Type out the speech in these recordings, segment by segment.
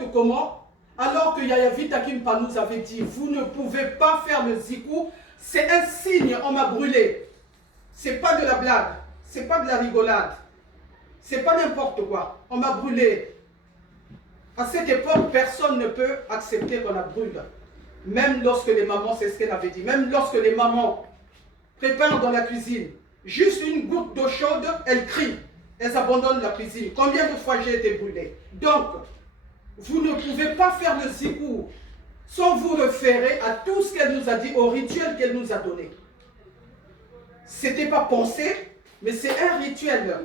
n'importe comment, alors que Yaya Vita Kimpa nous avait dit, vous ne pouvez pas faire le zikou, c'est un signe, on m'a brûlé. C'est pas de la blague, c'est pas de la rigolade, c'est pas n'importe quoi, on m'a brûlé. À cette époque, personne ne peut accepter qu'on la brûle. Même lorsque les mamans, c'est ce qu'elle avait dit, même lorsque les mamans préparent dans la cuisine, juste une goutte d'eau chaude, elles crient, elles abandonnent la cuisine. Combien de fois j'ai été brûlée? Donc, vous ne pouvez pas faire le zikou sans vous référer à tout ce qu'elle nous a dit, au rituel qu'elle nous a donné. C'était pas pensé, mais c'est un rituel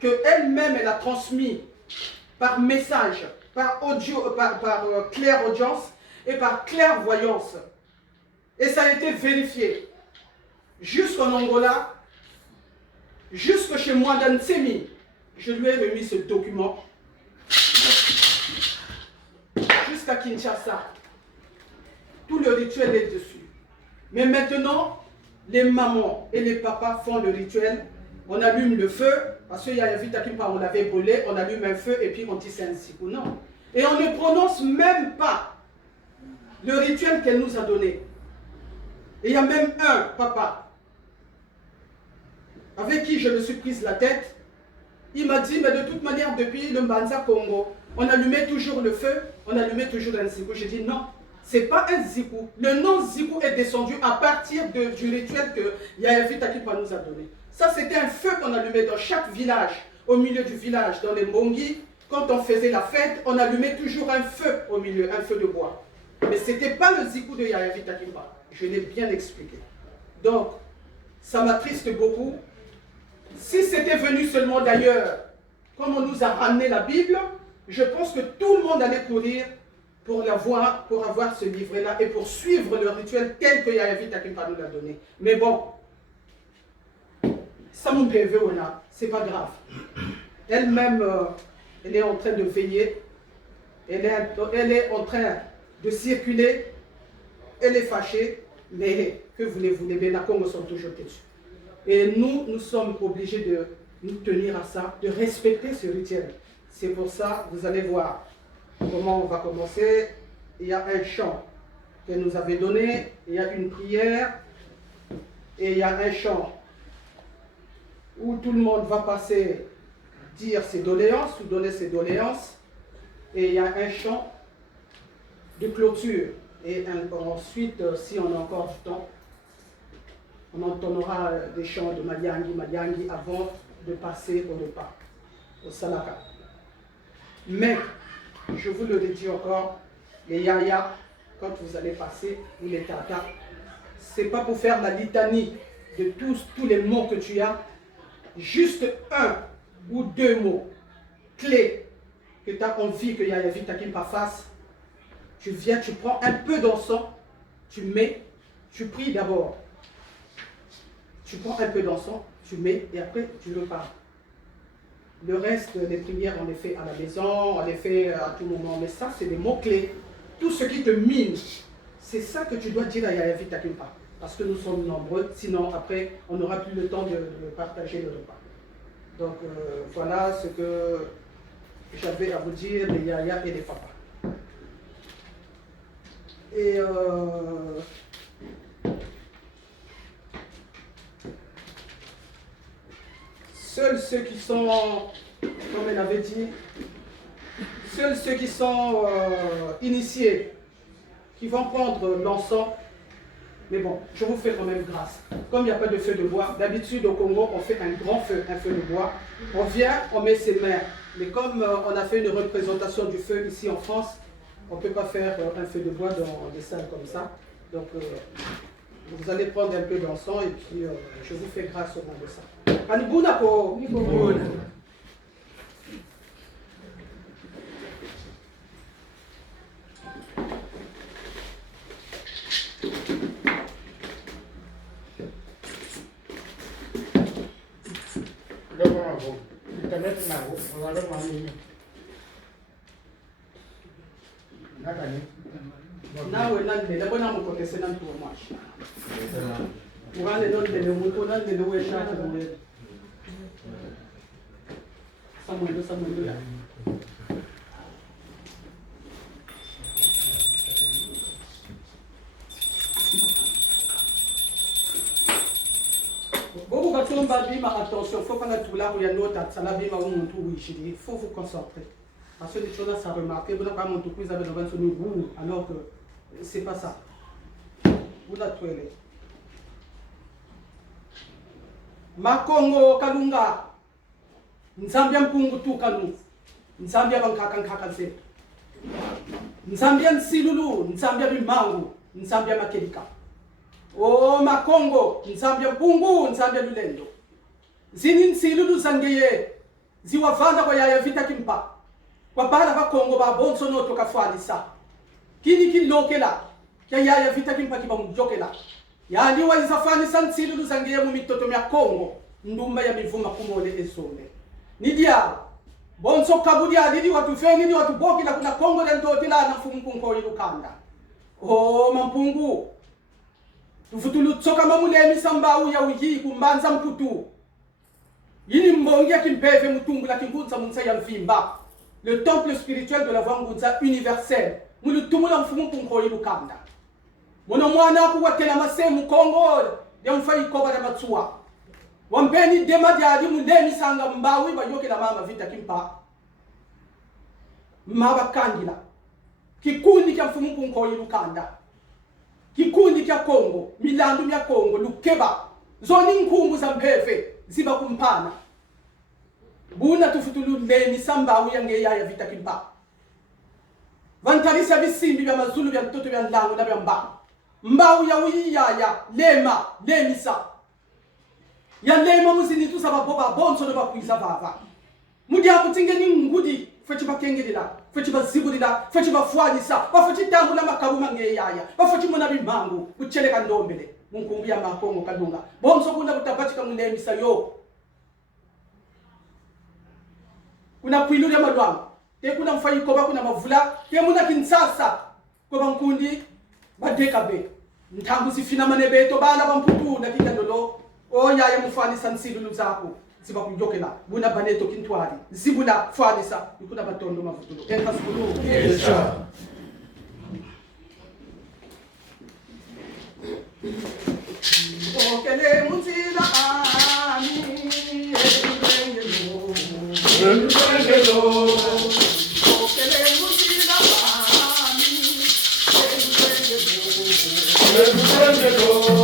qu'elle-même, elle a transmis par message, par audio, par clairaudience et par clairvoyance. Et ça a été vérifié. Jusqu'en Angola, jusque chez moi dans Tsemi, je lui ai remis ce document. Jusqu'à Kinshasa. Tout le rituel est dessus. Mais maintenant, les mamans et les papas font le rituel. On allume le feu, parce qu'il y a Vita Kimpa, on l'avait brûlé, on allume un feu et puis on dit c'est un zikou. Non. Et on ne prononce même pas le rituel qu'elle nous a donné. Et il y a même un papa avec qui je me suis prise la tête. Il m'a dit, mais de toute manière, depuis le Mbanza Congo, on allumait toujours le feu, on allumait toujours un zikou. J'ai dit non, c'est pas un zikou. Le nom zikou est descendu à partir du rituel que Yaya Vita Kimpa nous a donné. Ça, c'était un feu qu'on allumait dans chaque village, au milieu du village, dans les Mbongi. Quand on faisait la fête, on allumait toujours un feu au milieu, un feu de bois. Mais ce n'était pas le zikou de Yaya Vita Kimpa. Je l'ai bien expliqué. Donc, ça m'attriste beaucoup. Si c'était venu seulement d'ailleurs, comme on nous a ramené la Bible, je pense que tout le monde allait courir pour l'avoir, pour avoir ce livret-là et pour suivre le rituel tel que Yaya Vita Kimpa nous l'a donné. Mais bon, ça mon PV, c'est pas grave. Elle-même, elle est en train de veiller, elle est en train de circuler, elle est fâchée, mais que voulez-vous, les Bénacongos sont toujours têtus. Et nous sommes obligés de nous tenir à ça, de respecter ce rituel. C'est pour ça, vous allez voir comment on va commencer. Il y a un chant qu'elle nous avait donné, il y a une prière, et il y a un chant où tout le monde va passer, dire ses doléances, ou donner ses doléances, et il y a un chant de clôture. Et ensuite, si on a encore du temps, on entendra des chants de Madiangi avant de passer au repas, au Salaka. Mais, je vous le dis encore, les Yaya, quand vous allez passer, ou les Tata, c'est pas pour faire la litanie de tous les mots que tu as, juste un ou deux mots clés que tu as envie que Yaya Vita Kimpa fasse. Tu viens, tu prends un peu d'encens, tu mets, tu pries d'abord. Tu prends un peu d'encens, tu mets et après tu repars. Le reste, les prières, on les fait à la maison, on les fait à tout moment. Mais ça, c'est des mots-clés. Tout ce qui te mine, c'est ça que tu dois dire à Yaya Vita Kimpa. Parce que nous sommes nombreux, sinon après, on n'aura plus le temps de partager le repas. Donc voilà ce que j'avais à vous dire, les Yaya et les papas. Et seuls ceux qui sont, comme elle avait dit, seuls ceux qui sont initiés, qui vont prendre l'encens, mais bon, je vous fais quand même grâce. Comme il n'y a pas de feu de bois, d'habitude au Congo, on fait un grand feu, un feu de bois. On vient, on met ses mains. Mais comme on a fait une représentation du feu ici en France, on ne peut pas faire un feu de bois dans des salles comme ça. Donc, vous allez prendre un peu d'encens et puis je vous fais grâce au nom de ça. Anibuna ko. Nawe nande labona mukotese na mtu mwashi. Ugande nande le mutu nande le we shaka mwe. Samuel ya. il faut vous concentrer. Parce que les choses là, ça remarque, vous n'avez pas mon tout vous avez devant son goût, alors que c'est pas ça. Vous la trouvez. Makongo Kalunga, Nzambia Mpungu Tukanu, Nzambia Bankakankakase, Nzambia Nsilulu, Nzambia Bimangu, Nzambia Makedika. Oh Makongo, Nzambia Mpungu, Nzambia Lulendo. Zini Nsilulu Zangeye, Ziwavanda kwa yaya vita kimpa. Kwa bala ba Kongo ba bonso no toka fwanisa. Kini kilokela, kya yaya vita kimpa kiba mjokela. Yani wa izafwanisa Nsilulu Zangeye mu mitoto mya Kongo, ndumba ya mivuma kumole esome. Nidia, bonso kabudia didi watu feni ni watu boki na kuna Kongo lento tila na fumukunko ilukanda. Oh Mampungu, tufutulu tsoka mamule misamba u ya wiki kumbanza mputu. Yini mbongia kimpeve mutumbu la kingunza munsa ya mfimba. Le temple spirituel de la Vangunza universelle. Mulu tumula mfumu punko ilukanda. Mono mwana kuwatela masemu Kongo ya mfai koba da matsua. Wampeni dema jadi mulemi sanga mbawi bayoke la mama vita kimpa. Maba kandila. Kikundi kya mfumu punko ilukanda. Kikundi kya Kongo, milandu ya Kongo, lukeba. Zoni nkumbu za mpeve. Ziba kumpana. Buna tufutulu leni samba uyange ya vita kimpa. Vantarisa bisimbi vya mazulu vya mtoto vya ndangu na vya mba. Mba ya lema, lemisa. Ya lema muzini tu sababoba bonso no bakuiza vava. Mudi akutinge ni ngudi fechi bakengelila, fechi bazibulila, fechi bafwanisa, bafechi tambu na makaruma nge yaya, bafechi mona bimangu, kuchele kandombele. Munkumbi ya Makongo Kalunga. Bonso kuna kutabatika mulemisa yo. Kuna kwilu ya malwangu. Te kuna mfayi koba kuna mavula. Te muna kinsasa. Koba mkundi badeka be. Ntangu sifina manebeto bala bamputu na kikandolo. O ya mufani sansilulu zako. Ziba kujokela. Buna baneto kintwari. Zibuna fanisa. Yukuna batondo mafutulo. Enka skulu. Yes, Okele mutila ami engelo okele mutila ami engelo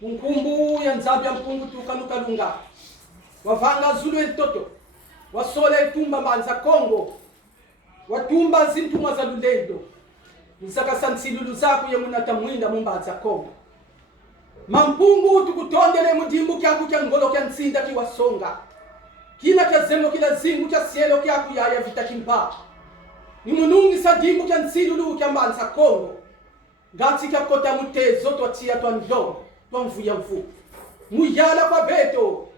Munkumbu ya Nzambia mpungu tukanukalunga. Wavanga zulu entoto. Wasole tumba manza Kongo. Watumba zintumwa za lulendo. Nsaka sansilulu zako ya munata mwinda mumbaza Kongo. Mampungu tukutondele mudimbu kyaku kya ngolo kya nsinda kiwasonga. Kina kya zembo kila zingu kya sielo kyaku ya vita kimpa. Ni munungi sa dimbu kya nsilulu kya manza Kongo. Ngati kya kota mutezo twatia twa ndongo. Twanvuya mfu. Muyala kwa beto.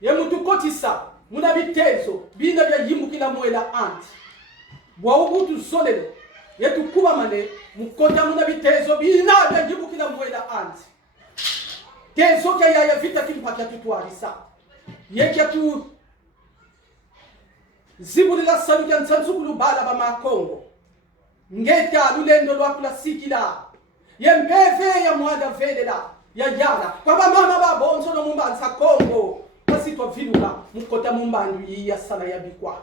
Ye mutukotisa. Muna bitezo. Bina bya yimbu kila mwela anti. Bwa ugutu solele. Ye tukuba mane. Mukota muna bitezo. Bina bya yimbu kila mwela anti. Tezo kya ya vita kimpa kya tutuarisa. Ye kya tu. Zibulila salu kya nsansukulu bala ba Makongo. Ngeta lulendo lwa kula sikila. Yempeve ya mwanda velela ya yala kwa mama babonzo no mumbanza Kongo pasitwa viluka mukota mumbandu yi ya sala ya bikwa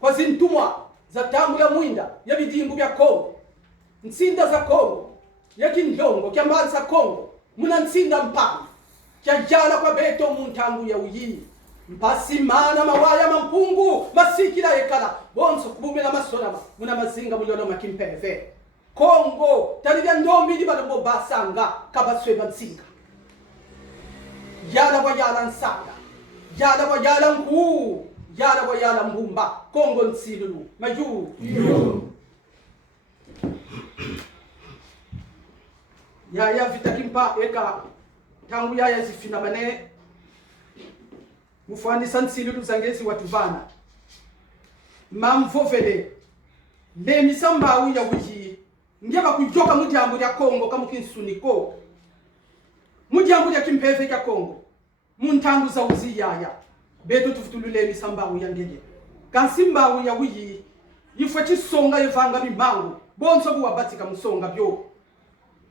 kwa zintumwa za tamu ya mwinda ya bidingu bya Kongo nsinda za Kongo ya kindongo kya mbanza Kongo muna nsinda mpanga kya jala kwa beto muntangu ya uyi mpasimana mawaya mampungu masikila ekala bonso kubumela masonama muna mazinga muliono makimpeve Kongo talibya ndombi di balombo basanga kabaswe bansinga yala wa yala nsanga yala wa yala nku yala wa yala mbumba Kongo nsilulu maju ya vitakimpa eka tangu ya zifina mane mufani sansilulu zangezi watuvana mamvovele le misamba uya wuji ngeba kujoka mujambo lya Kongo kamukinsuniko mujambo lya kimpeve kya Kongo muntangu za uziyaya beto tufutulule misambawu ya ngege kansimbawu ya wiyi yifwe chisonga yevanga bimangu bonso buwabatika musonga byo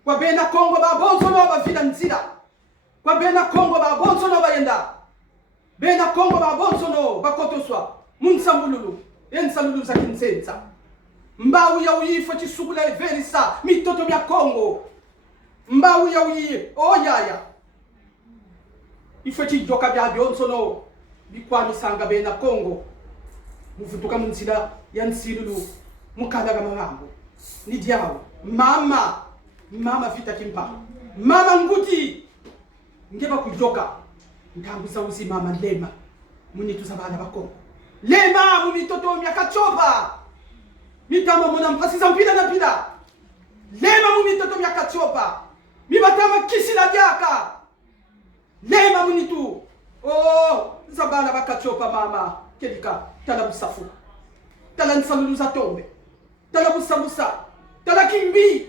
kwa bena Kongo ba bonso no bavila nzira kwa bena Kongo ba bonso no bayenda bena Kongo ba bonso no bakotoswa munsambululu ensambululu za kinsenza mbawu ya uyifo chisugula everisa mitoto mya Kongo mbawu ya uyi oyaya ifo chijoka bya byonso no bikwamisanga bena Kongo muvutuka munzila ya nsilulu mukalaga marambo ni diawo mama vita kimpa mama nguti ngeba kujoka ntambuza uzi mama lema munitu zabana bako lema mumitoto mya kachopa mitama mona mpasiza mpila na pila lema mumitoto mya kachopa mibatama kisi la diaka lema munitu zabana bakachopa mama kelika tala busafu tala nsalulu za tombe tala busabusa tala kimbi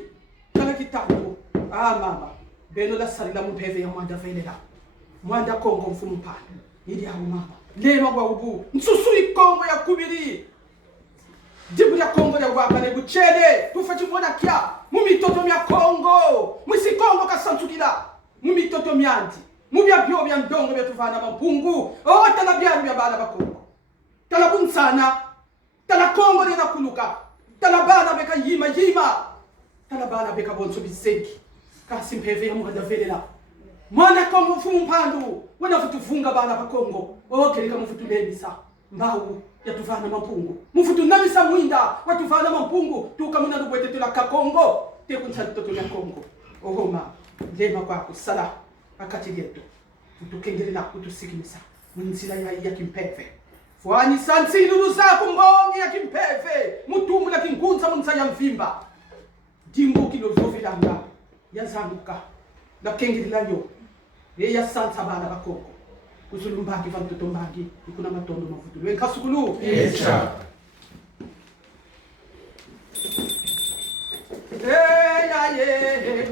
tala kitatu mama beno la salila mpeve ya mwanda Kongo mfumu pana ili hao mama lema kwa ubu nsusuri Kongo ya kubiri dibu ya Kongo ya wakane buchele tufachi mwana kia mumitoto mya Kongo mwisi Kongo kasantukila mumitoto myandi mubya byo bya ndongo bya tuvana mampungu tala bya bana ba Kongo tala bunsana tala Kongo lena kuluka tala bana beka yima tala bana beka bonso biseki kasi mpeve ya mwanda velela mwana Kongo mfumu mpandu wana futuvunga bana ba Kongo kelika mfutu lebisa mbawu ya tuvana mampungu mfutu namisa mwinda watuvana mampungu tukamuna nubwetetela ka Kongo tekunsa toto ya Kongo ma lema kwako sala akati yetu utukengelela kutusikimisa munzila ya kimpeve fwani sansi lulu zako mbongi ya kimpeve mutumu la kingunza munza ya mvimba dimbu kilozovilanga ya zanguka na kengelela yo ya santa bana ba Kongo kuzulumbagi vantoto mbagi ikuna matondo mavutu wenka sukulu echa ya ye